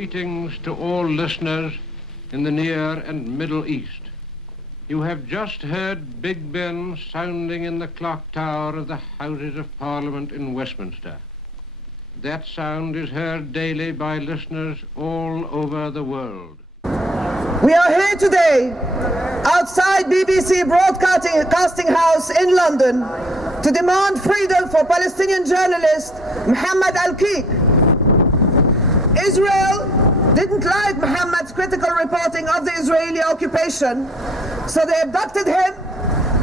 greetings to all listeners in the Near and Middle East. You have just heard Big Ben sounding in the clock tower of the Houses of Parliament in Westminster. That sound is heard daily by listeners all over the world. We are here today outside BBC Broadcasting House in London to demand freedom for Palestinian journalist Mohammed Al-Qiq. Israel didn't like Mohammed's critical reporting of the Israeli occupation, so they abducted him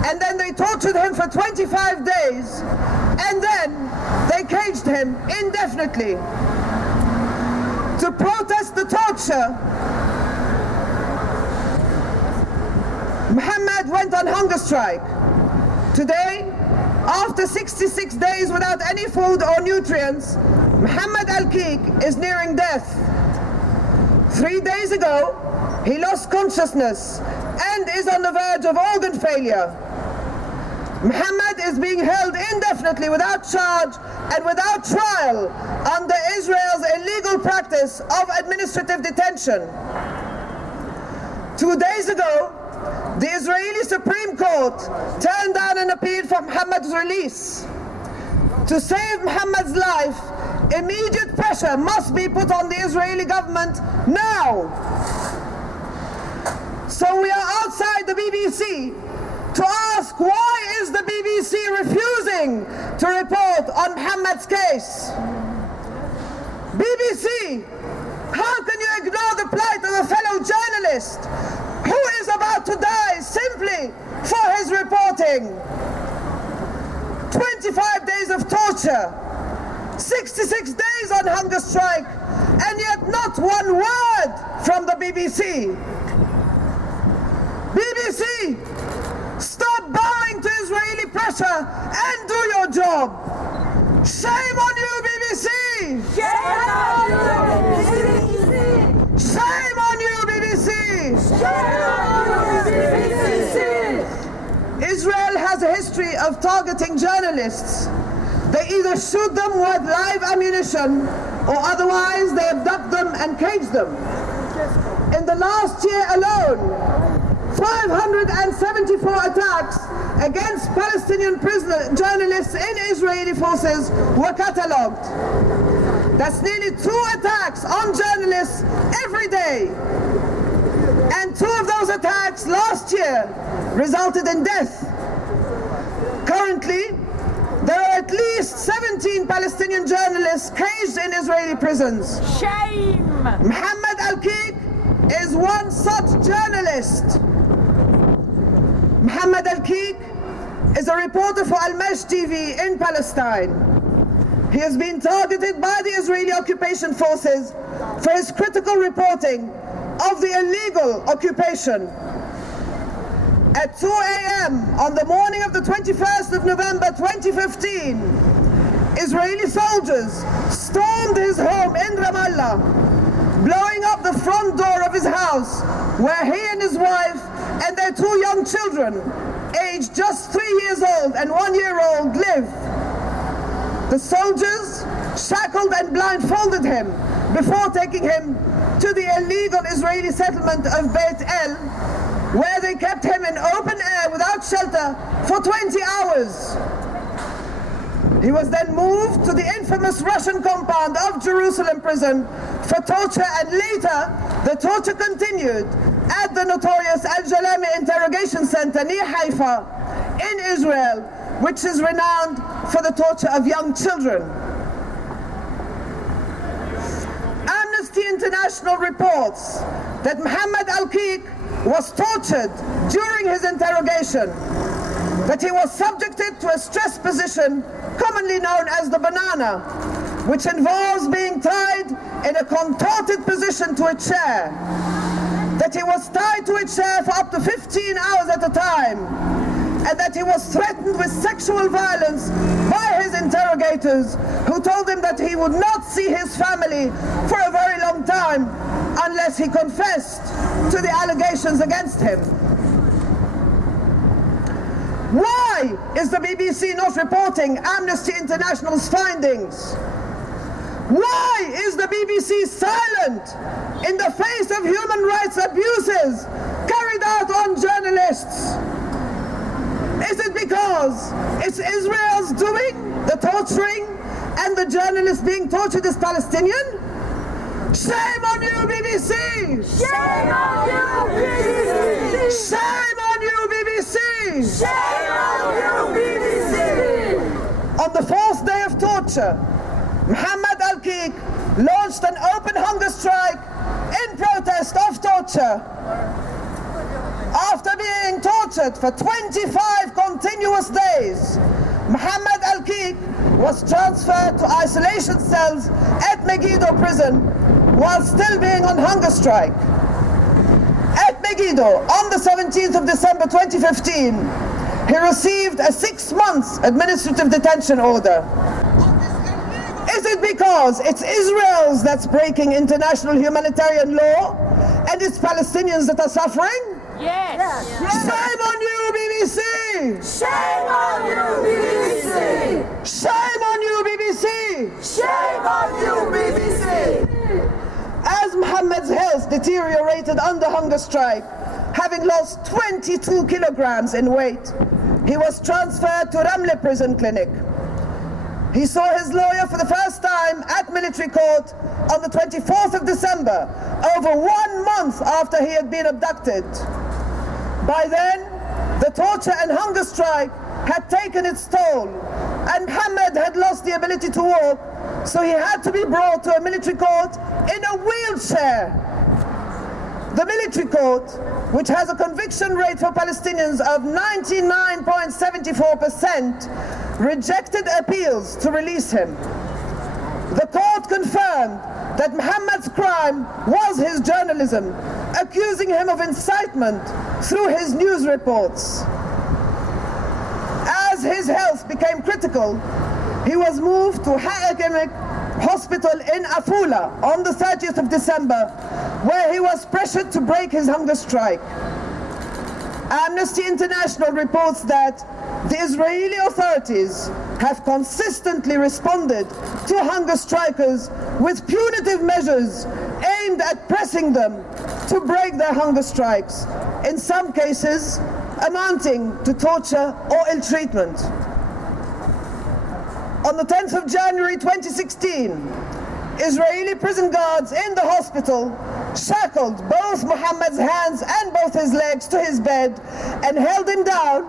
and then they tortured him for 25 days and then they caged him indefinitely. To protest the torture, Mohammed went on hunger strike. Today, after 66 days without any food or nutrients, Mohammed Al-Qiq is nearing death. 3 days ago, he lost consciousness and is on the verge of organ failure. Mohammed is being held indefinitely without charge and without trial under Israel's illegal practice of administrative detention. 2 days ago, the Israeli Supreme Court turned down an appeal for Mohammed's release. To save Mohammed's life, immediate pressure must be put on the Israeli government now. So we are outside the BBC to ask, why is the BBC refusing to report on Mohammed's case? BBC, how can you ignore the plight of a fellow journalist who is about to die simply for his reporting? 25 days of torture, 66 days on hunger strike, and yet not one word from the BBC. BBC, stop bowing to Israeli pressure and do your job. Shame on you, BBC! Shame on you, BBC! Shame on you, BBC! Shame on you, BBC! Israel has a history of targeting journalists. They either shoot them with live ammunition or otherwise they abduct them and cage them. In the last year alone, 574 attacks against Palestinian journalists in Israeli forces were catalogued. That's nearly 2 attacks on journalists every day. And 2 of those attacks last year resulted in death. Currently, there are at least 17 Palestinian journalists caged in Israeli prisons. Shame! Mohammed Al-Qiq is one such journalist. Mohammed Al-Qiq is a reporter for Al-Mesh TV in Palestine. He has been targeted by the Israeli occupation forces for his critical reporting of the illegal occupation. At 2 a.m. on the morning of the 21st of November 2015, Israeli soldiers stormed his home in Ramallah, blowing up the front door of his house where he and his wife and their 2 young children, aged just 3 years old and 1 year old, live. The soldiers shackled and blindfolded him before taking him to the illegal Israeli settlement of Beit El, where they kept him in open air without shelter for 20 hours. He was then moved to the infamous Russian compound of Jerusalem prison for torture, and later the torture continued at the notorious Al-Jalami interrogation center near Haifa in Israel, which is renowned for the torture of young children. Amnesty International reports that Mohammed Al-Qiq was tortured during his interrogation, that he was subjected to a stress position commonly known as the banana, which involves being tied in a contorted position to a chair, that he was tied to a chair for up to 15 hours at a time, and that he was threatened with sexual violence by his interrogators, who told him that he would not see his family for a very long time unless he confessed to the allegations against him. Why is the BBC not reporting Amnesty International's findings? Why is the BBC silent in the face of human rights abuses carried out on journalists? Is it because it's Israel's doing the torturing and the journalist being tortured is Palestinian? Shame on you, BBC! Shame on you, BBC! Shame on you, BBC! Shame on you, BBC! On the fourth day of torture, Mohammed Al-Qiq launched an open hunger strike in protest of torture. After being tortured for 25 continuous days, Mohammed Al-Qiq was transferred to isolation cells at Megiddo prison while still being on hunger strike. At Megiddo, on the 17th of December 2015, he received a 6-month administrative detention order. Is it because it's Israel's that's breaking international humanitarian law and it's Palestinians that are suffering? Yes. Shame on you, BBC! Shame on you, BBC! Shame on you, BBC! Shame on you, BBC! As Mohammed's health deteriorated under hunger strike, having lost 22 kilograms in weight, he was transferred to Ramle prison clinic. He saw his lawyer for the first time at military court on the 24th of December, over 1 month after he had been abducted. By then, the torture and hunger strike had taken its toll, and Mohammed had lost the ability to walk, so he had to be brought to a military court in a wheelchair. The military court, which has a conviction rate for Palestinians of 99.74%, rejected appeals to release him. The court confirmed that Mohammed's crime was his journalism, accusing him of incitement through his news reports. As his health became critical, he was moved to Hakimik Hospital in Afula on the 30th of December, where he was pressured to break his hunger strike. Amnesty International reports that the Israeli authorities have consistently responded to hunger strikers with punitive measures aimed at pressing them to break their hunger strikes, in some cases amounting to torture or ill treatment. On the 10th of January 2016, Israeli prison guards in the hospital shackled both Mohammed's hands and both his legs to his bed and held him down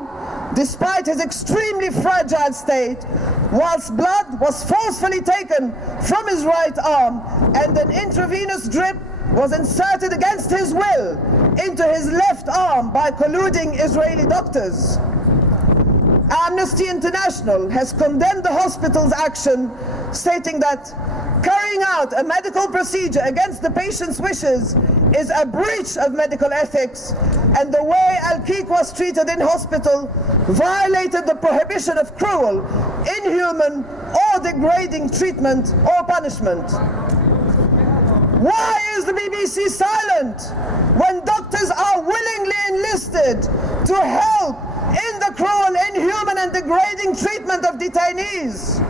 despite his extremely fragile state, whilst blood was forcefully taken from his right arm and an intravenous drip was inserted against his will into his left arm by colluding Israeli doctors. Amnesty International has condemned the hospital's action, stating that carrying out a medical procedure against the patient's wishes is a breach of medical ethics, and the way Al-Qiq was treated in hospital violated the prohibition of cruel, inhuman, or degrading treatment or punishment. Why is the BBC silent when doctors are willingly enlisted to help in the cruel, inhuman, and degrading treatment of detainees?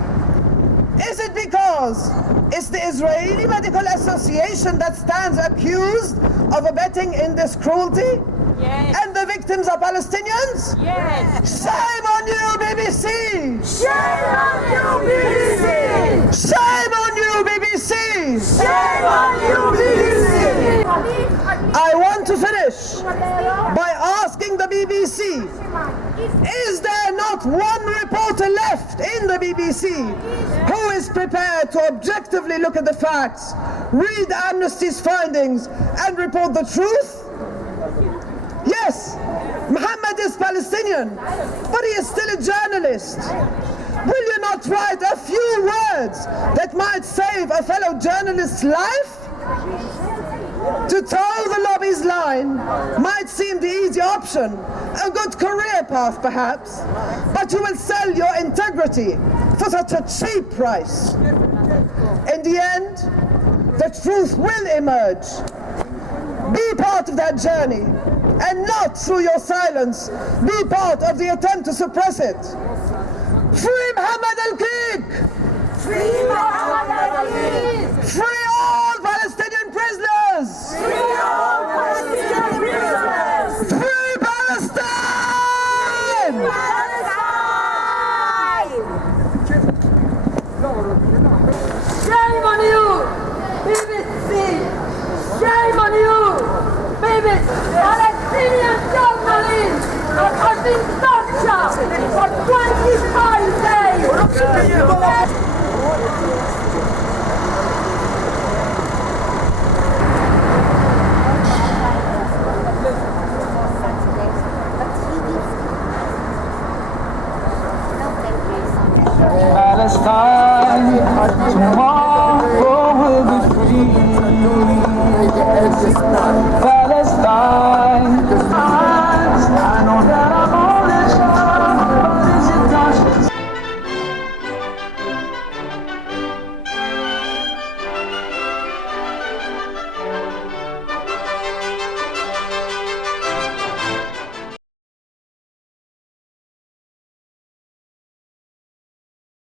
Is it because it's the Israeli Medical Association that stands accused of abetting in this cruelty? Yes. And the victims are Palestinians? Yes. Shame on you, BBC! Shame on you, BBC! Shame on you, BBC! Shame on you, BBC! I want to finish by asking the BBC, is there not one reporter left in the BBC who is prepared to objectively look at the facts, read Amnesty's findings, and report the truth? Yes, Mohammed is Palestinian, but he is still a journalist. Will you not write a few words that might save a fellow journalist's life? To toe the lobby's line might seem the easy option, a good career path perhaps, but you will sell your integrity for such a cheap price. In the end, the truth will emerge. Be part of that journey, and not through your silence be part of the attempt to suppress it. Free Mohammed Al-Qiq! Free Mohammed Al-Qiq! activists, Palestinian journalists that have been tortured for 25 days.